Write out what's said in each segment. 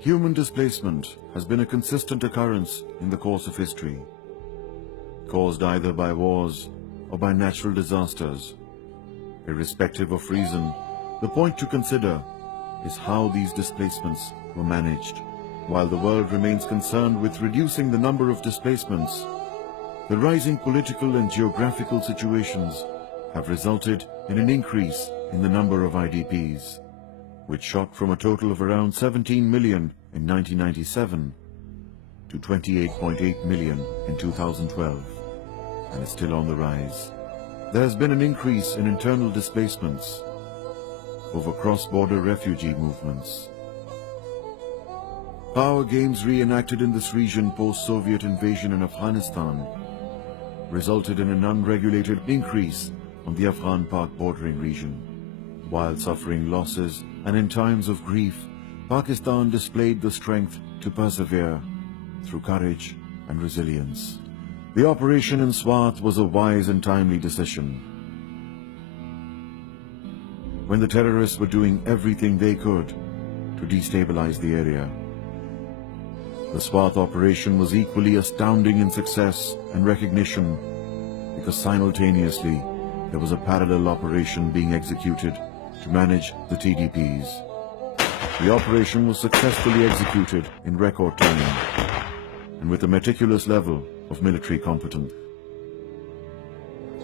Human displacement has been a consistent occurrence in the course of history, caused either by wars or by natural disasters. Irrespective of reason, the point to consider is how these displacements were managed. While the world remains concerned with reducing the number of displacements, the rising political and geographical situations have resulted in an increase in the number of IDPs, which shot from a total of around 17 million in 1997 to 28.8 million in 2012, and is still on the rise. There has been an increase in internal displacements over cross-border refugee movements. Power games reenacted in this region post-Soviet invasion in Afghanistan resulted in an unregulated increase on the Afghan-Pak bordering region. While suffering losses and in times of grief, Pakistan displayed the strength to persevere through courage and resilience. The operation in Swat was a wise and timely decision. When the terrorists were doing everything they could to destabilize the area, the Swat operation was equally astounding in success and recognition, because simultaneously there was a parallel operation being executed to manage the TDPs. The operation was successfully executed in record time and with a meticulous level of military competence.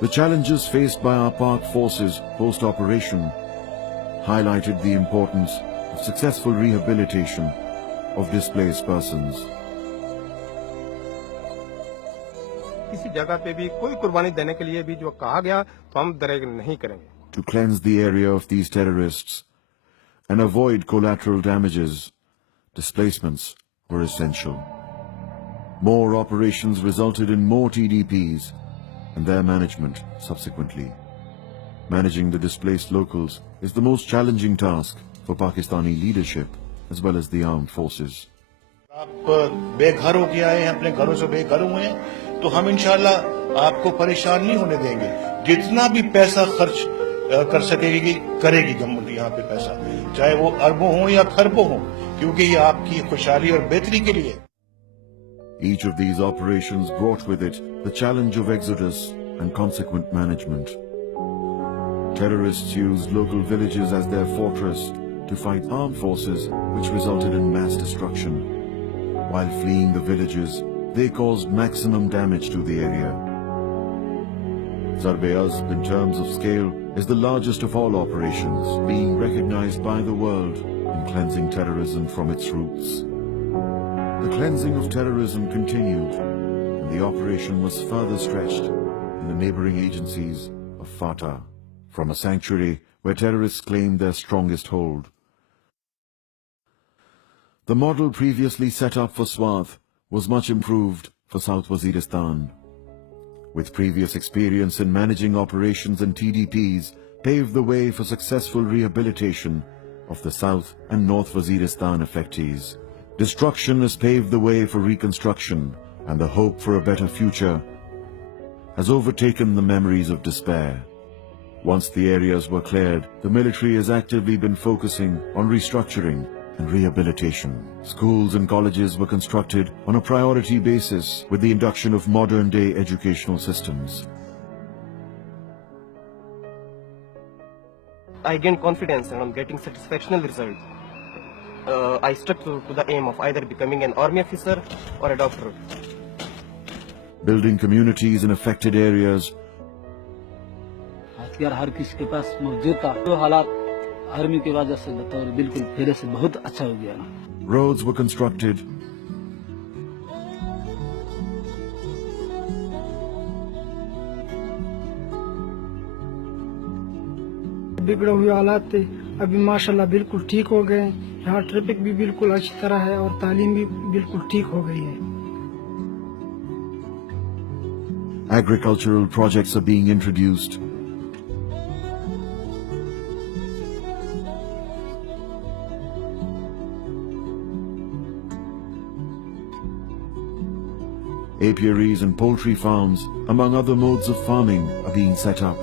The challenges faced by our Pak forces post-operation highlighted the importance of successful rehabilitation of displaced persons. किसी जगह पे भी कोई कुर्बानी देने के लिए भी जो कहा गया तो हम दरेग नहीं करेंगे. To cleanse the area of these terrorists and avoid collateral damages, displacements were essential. More operations resulted in more TDPs and their management subsequently. Managing the displaced locals is the most challenging task for Pakistani leadership as well as the armed forces. आप बेघर होके आए हैं, अपने घरों से बेघर हुए हैं, तो हम इंशाल्लाह आपको परेशान नहीं होने देंगे. जितना भी पैसा खर्च कर सकेगी करेगी गवर्नमेंट यहाँ पे पैसा, चाहे वो अरबों हो या खरबों हो, क्योंकि ये आपकी खुशहाली और बेहतरी के लिए. Each of these operations brought with it the challenge of exodus and consequent management. Terrorists used local villages as their fortress to fight armed forces, which resulted in mass destruction. While fleeing the villages, they caused maximum damage to the area. Zarb-e-Azb, in terms of scale, is the largest of all operations, being recognized by the world in cleansing terrorism from its roots. The cleansing of terrorism continued, and the operation was further stretched in the neighboring agencies of FATA, from a sanctuary where terrorists claimed their strongest hold. The model previously set up for Swat was much improved for South Waziristan. With previous experience in managing operations and TDPs, paved the way for successful rehabilitation of the South and North Waziristan affectees. Destruction has paved the way for reconstruction, and the hope for a better future has overtaken the memories of despair. Once the areas were cleared, the military has actively been focusing on restructuring and rehabilitation. Schools and colleges were constructed on a priority basis with the induction of modern-day educational systems. I gained confidence and I'm getting satisfactional results. I stuck to the aim of either becoming an army officer or a doctor. Building communities in affected areas. हर किसी के पास मौजूद था, तो हालात army की वजह से बतौर बिल्कुल फिर से बहुत अच्छा हो गया ना. Roads were constructed. बिगड़े हुए हालात थे, अभी माशाल्लाह बिल्कुल ठीक हो गए. यहाँ ट्रैफिक भी बिल्कुल अच्छी तरह है और तालीम भी बिल्कुल ठीक हो गई है. Agricultural projects are being introduced. Apiaries and poultry farms, among other modes of farming, are being set up.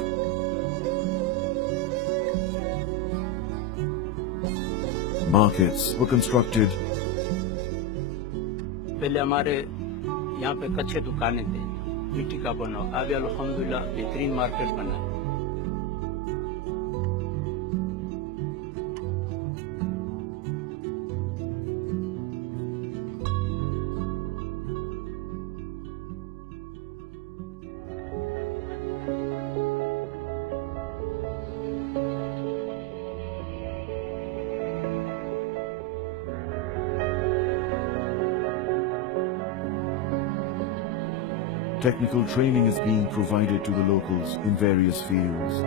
Markets were constructed पहले हमारे यहाँ पे कच्चे दुकानें थे, मिट्टी का बना। अभी अल्हम्दुलिल्लाह बेहतरीन मार्केट बना है। Technical training is being provided to the locals in various fields.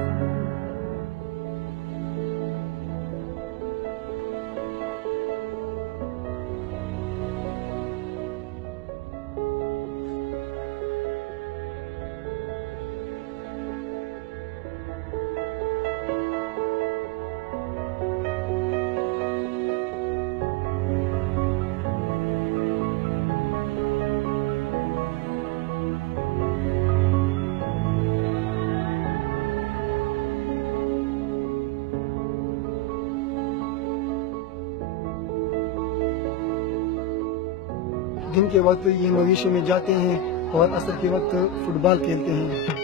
दिन के वक्त ये मवेशी में जाते हैं और असर के वक्त फुटबॉल खेलते हैं।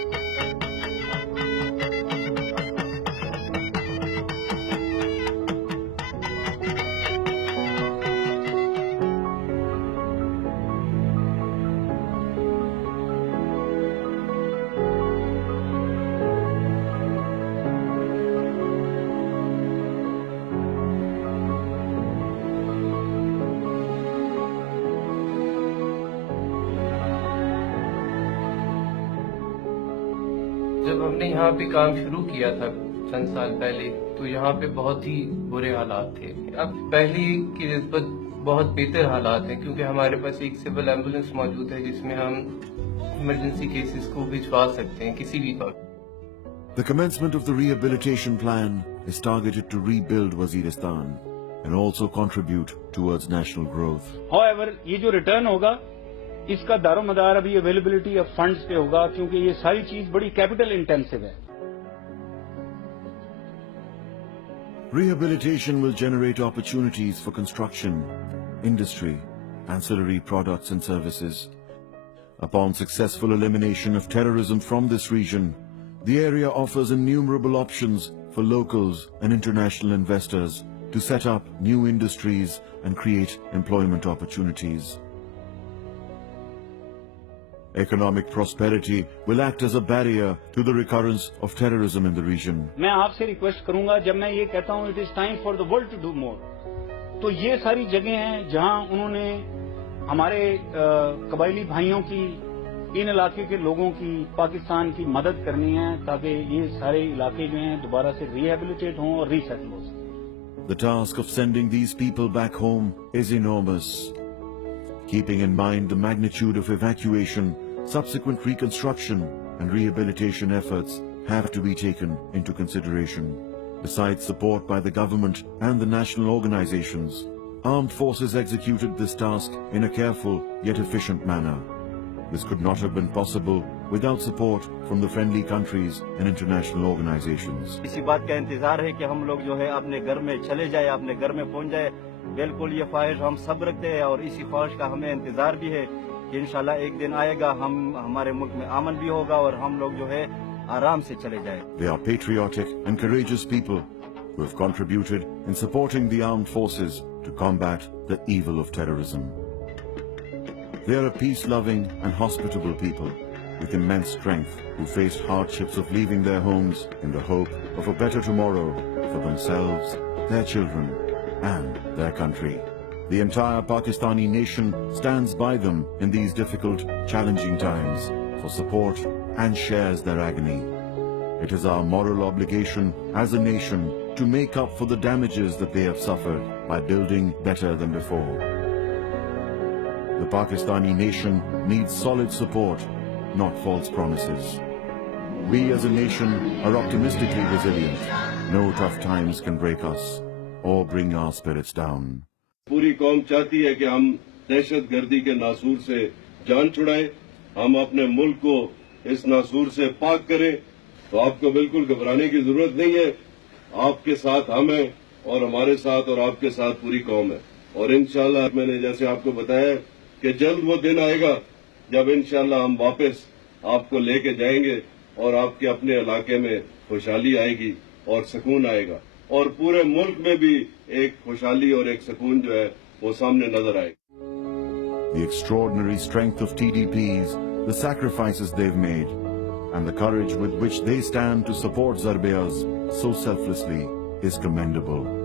जब हमने यहाँ पे काम शुरू किया था चंद साल पहले, तो यहाँ पे बहुत ही बुरे हालात थे। अब पहले की निस्बत बहुत बेहतर हालात हैं, क्योंकि हमारे पास एक सिविल एम्बुलेंस मौजूद है जिसमें हम इमरजेंसी केसेस को भिजवा सकते हैं किसी भी वक्त। The commencement of the rehabilitation plan is targeted to rebuild Waziristan and also contribute towards national growth. However, ये जो रिटर्न होगा इसका दारोमदार अभी अवेलेबिलिटी ऑफ फंड्स पे होगा, क्योंकि ये सारी चीज बड़ी कैपिटल इंटेंसिव है। Rehabilitation will generate opportunities for construction, industry, ancillary products and services. Upon successful elimination of terrorism from this region, the area offers innumerable options for locals and international investors to set up new industries and create employment opportunities. Economic prosperity will act as a barrier to the recurrence of terrorism in the region. मैं आपसे request करूंगा, जब मैं ये कहता हूँ it is time for the world to do more, तो ये सारी जगह हैं जहां उन्होंने हमारे कबायली भाइयों की, इन इलाके के लोगों की, पाकिस्तान की मदद करनी है ताकि ये सारे इलाके जो हैं दोबारा से रिहेबिलिटेट हों और रीसेटल हो सकें। The task of sending these people back home is enormous. Keeping in mind the magnitude of evacuation, subsequent reconstruction and rehabilitation efforts have to be taken into consideration. Besides support by the government and the national organizations, armed forces executed this task in a careful yet efficient manner. This could not have been possible without support from the friendly countries and international organizations. इसी बात का इंतजार है कि हम लोग जो है अपने घर में चले जाए, अपने घर में पहुंच जाए। बिल्कुल ये ख्वाहिश हम सब रखते हैं और इसी ख्वाहिश का हमें इंतजार भी है कि इंशाल्लाह एक दिन आएगा, हमारे मुल्क में अमन भी होगा और हम लोग जो है आराम से चले जाए। They are patriotic and courageous people who have contributed in supporting the armed forces to combat the evil of terrorism. They are a peace-loving and hospitable people with immense strength who faced hardships of leaving their homes in the hope of a better tomorrow for themselves, their children, and their country. The entire Pakistani nation stands by them in these difficult, challenging times for support and shares their agony. It is our moral obligation as a nation to make up for the damages that they have suffered by building better than before. The Pakistani nation needs solid support, not false promises. We as a nation are optimistically resilient. No tough times can break us or bring our spirits down. पूरी कौम चाहती है कि हम दहशतगर्दी के नासूर से जान छुड़ाएं, हम अपने मुल्क को इस नासूर से पाक करें। तो आपको बिल्कुल घबराने की जरूरत नहीं है। आपके साथ हम हैं और हमारे साथ और आपके साथ पूरी कौम है। और इंशाल्लाह मैंने जैसे आपको बताया कि जल्द वो दिन आएगा जब इंशाल्लाह हम वापस आपको लेके जाएंगे और आपके अपने इलाके में खुशहाली आएगी और सुकून आएगा और पूरे मुल्क में भी एक खुशहाली और एक सुकून जो है वो सामने नजर आएगा। The extraordinary strength of TDPs, the sacrifices they've made, and the courage with which they stand to support Zarbeas so selflessly is commendable.